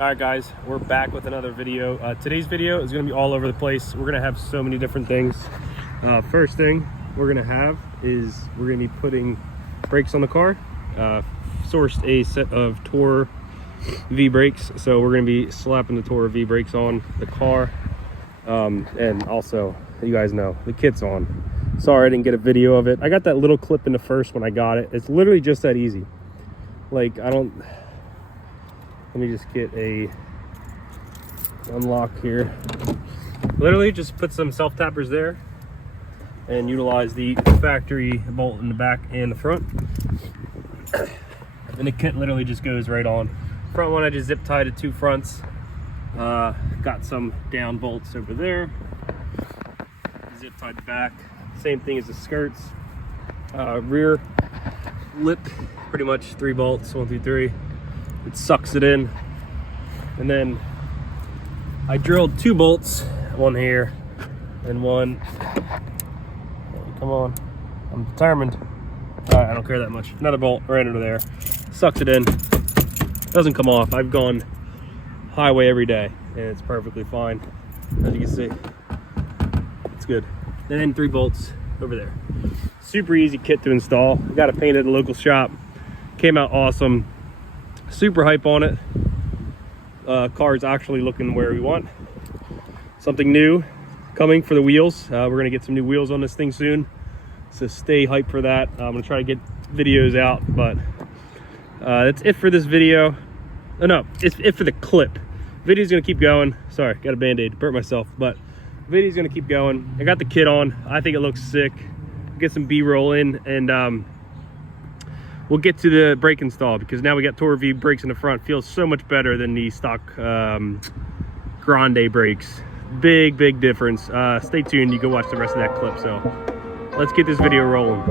All right, guys, we're back with another video. Today's video is going to be all over the place. We're going to have so many different things. First thing we're going to have is we're going to be putting brakes on the car. Sourced a set of Tour V brakes, so we're going to be slapping the Tour V brakes on the car. And also, you guys know, the kit's on. Sorry I didn't get a video of it. I got that little clip in the first when I got it. It's literally just that easy. Like, let me just get a unlock here. Literally just put some self tappers there and utilize the factory bolt in the back and the front. And the kit literally just goes right on. Front one, I just zip tied to two fronts. Got some down bolts over there. Zip tied the back. Same thing as the skirts. Rear lip, pretty much 3 bolts, 1, 2, 3. It sucks it in. And then I drilled 2 bolts, one here and one. Come on, I'm determined. All right, I don't care that much. Another bolt right under there. Sucks it in. Doesn't come off. I've gone highway every day and it's perfectly fine. As you can see, it's good. And then 3 bolts over there. Super easy kit to install. Got it painted at a local shop. Came out awesome. Super hype on it. Car's actually looking where we want. Something new coming for the wheels. We're gonna get some new wheels on this thing soon, so stay hyped for that. I'm gonna try to get videos out, but that's it for this video. Oh, no, it's it for the clip. Video's gonna keep going. Sorry, got a band-aid, burnt myself, but video's gonna keep going. I got the kit on. I think it looks sick. Get some B-roll in, and we'll get to the brake install, because now we got Tour V brakes in the front. Feels so much better than the stock Grande brakes. Big difference. Stay tuned, you can watch the rest of that clip. So let's get this video rolling.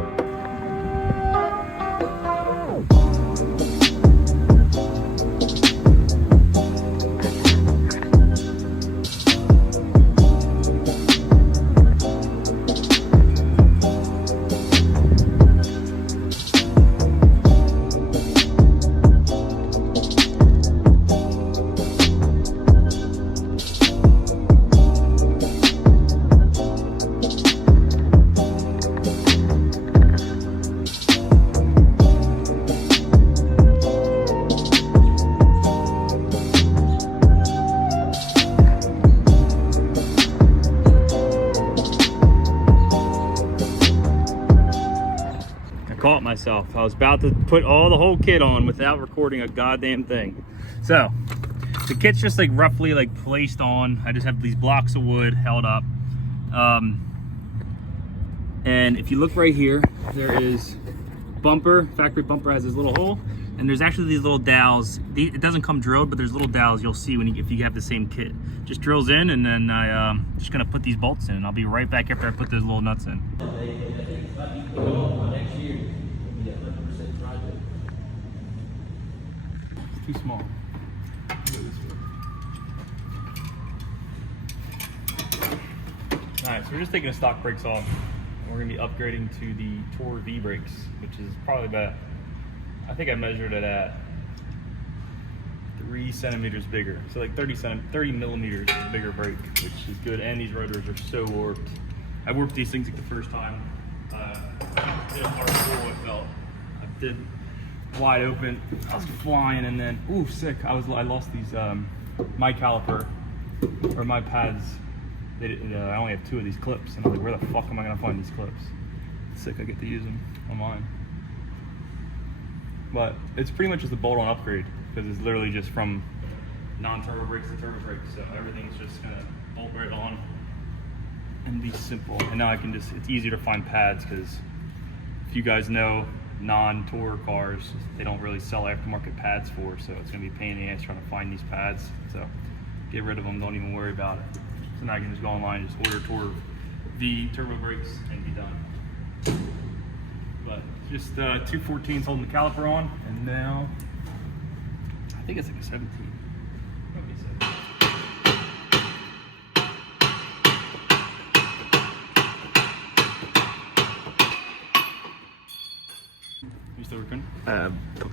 Caught myself. I was about to put the whole kit on without recording a goddamn thing. So the kit's just like roughly like placed on. I just have these blocks of wood held up. And if you look right here, there is bumper. Factory bumper has this little hole, and there's actually these little dowels. It doesn't come drilled, but there's little dowels you'll see if you have the same kit. Just drills in, and then I'm just gonna put these bolts in, and I'll be right back after I put those little nuts in. Too small. Alright, so we're just taking the stock brakes off. And we're going to be upgrading to the Tour V brakes, which is probably about, I think I measured it at 3 centimeters bigger. So like 30 millimeters bigger brake, which is good. And these rotors are so warped. I warped these things like the first time. Did a hard pull, I felt. I did wide open. I was flying, and then ooh, sick. I lost these my caliper or my pads. I only have 2 of these clips, and I'm like, where the fuck am I gonna find these clips? Sick. I get to use them on mine. But it's pretty much just a bolt-on upgrade, because it's literally just from non-turbo brakes to turbo brakes. So everything's just gonna bolt right on and be simple. And now I can just, it's easier to find pads, because if you guys know, non-tour cars, they don't really sell aftermarket pads for, so it's gonna be a pain in the ass trying to find these pads. So get rid of them, don't even worry about it. So now I can just go online and just order Tour V turbo brakes and be done. But just 214s holding the caliper on, and now I think it's like a 17. You still working?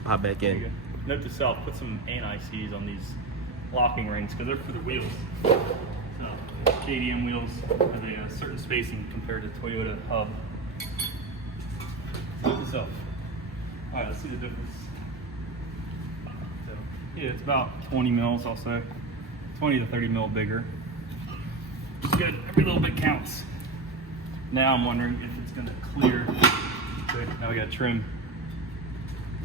Hop back in. Note to self, put some anti-seize on these locking rings because they're for the wheels. So KTM wheels have a certain spacing compared to Toyota hub. Look this up. All right, let's see the difference. So, yeah, it's about 20 mils, I'll say. 20 to 30 mil bigger. It's good. Every little bit counts. Now I'm wondering if it's going to clear. Okay, now we got to trim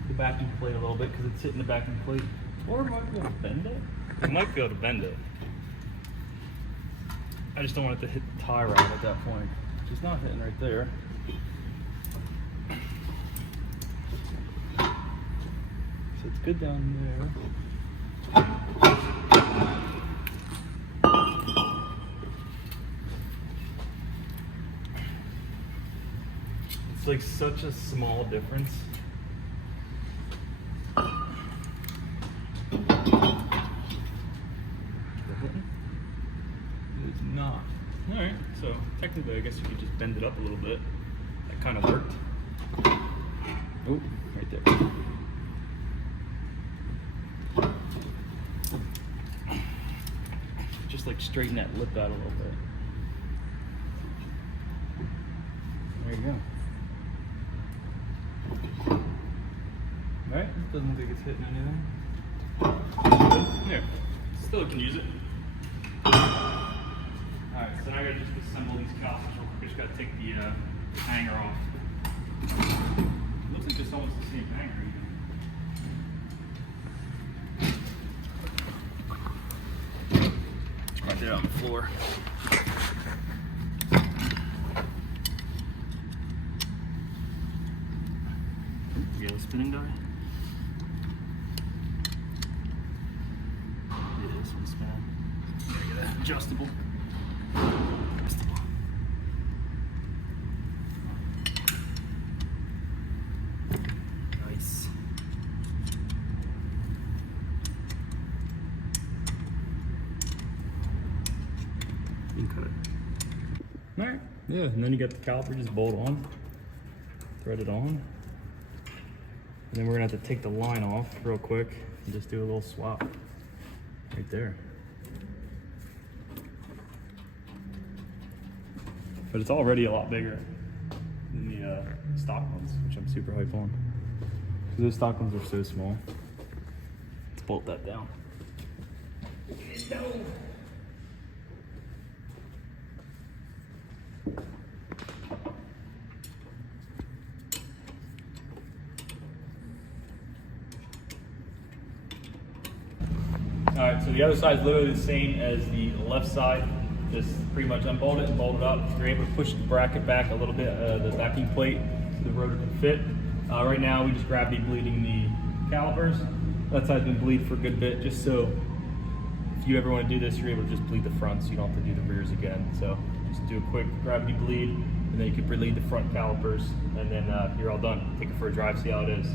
the backing plate a little bit because it's hitting the backing plate. Or might be able to bend it. I might be able to bend it. I just don't want it to hit the tie rod at that point. It's not hitting right there. So it's good down there. It's like such a small difference. It's not. Alright, so technically I guess you could just bend it up a little bit. That kind of worked. Oh, right there. Just like straighten that lip out a little bit. There you go. Alright, it doesn't look like it's hitting anything. There. Still can use it. Alright, so now I gotta just assemble these calipers real quick. I just gotta take the hanger off. It looks like it's almost the same hanger even. Right there on the floor. Yellow spinning die. Yeah, this one's spinning. Gotta get that adjustable. Nice. You can cut it. Alright. Yeah, and then you got the caliper just bolt on. Thread it on. And then we're gonna have to take the line off real quick and just do a little swap right there. But it's already a lot bigger than the stock ones, which I'm super hyped on. Those stock ones are so small. Let's bolt that down. No. Alright, so the other side is literally the same as the left side. Just pretty much unbolt it and bolt it up. You're able to push the bracket back a little bit, the backing plate, so the rotor can fit. Right now we just gravity bleeding the calipers. That side's been bleed for a good bit, just so if you ever want to do this, you're able to just bleed the front so you don't have to do the rears again. So just do a quick gravity bleed, and then you can bleed the front calipers, and then you're all done. Take it for a drive, see how it is.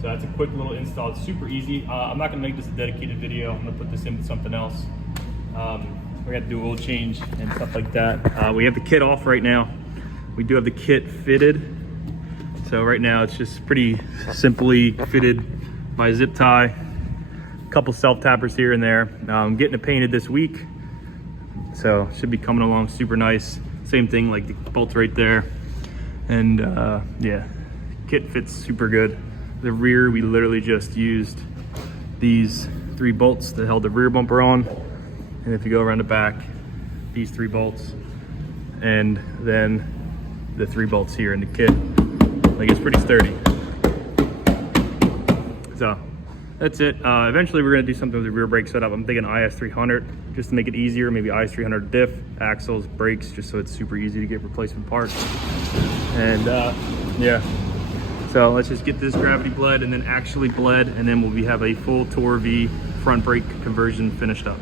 So that's a quick little install. It's super easy. I'm not gonna make this a dedicated video. I'm gonna put this in with something else. We're gonna do oil change and stuff like that. We have the kit off right now. We do have the kit fitted. So right now it's just pretty simply fitted by zip tie. A couple self tappers here and there. I'm getting it painted this week. So should be coming along super nice. Same thing, like the bolts right there. And yeah, kit fits super good. The rear, we literally just used these 3 bolts that held the rear bumper on. And if you go around the back, these 3 bolts, and then the 3 bolts here in the kit. Like, it's pretty sturdy. So that's it. Eventually we're gonna do something with the rear brake setup. I'm thinking IS300, just to make it easier. Maybe IS300 diff, axles, brakes, just so it's super easy to get replacement parts. And yeah. So let's just get this gravity bled and then actually bled, and then we'll have a full Tour V front brake conversion finished up.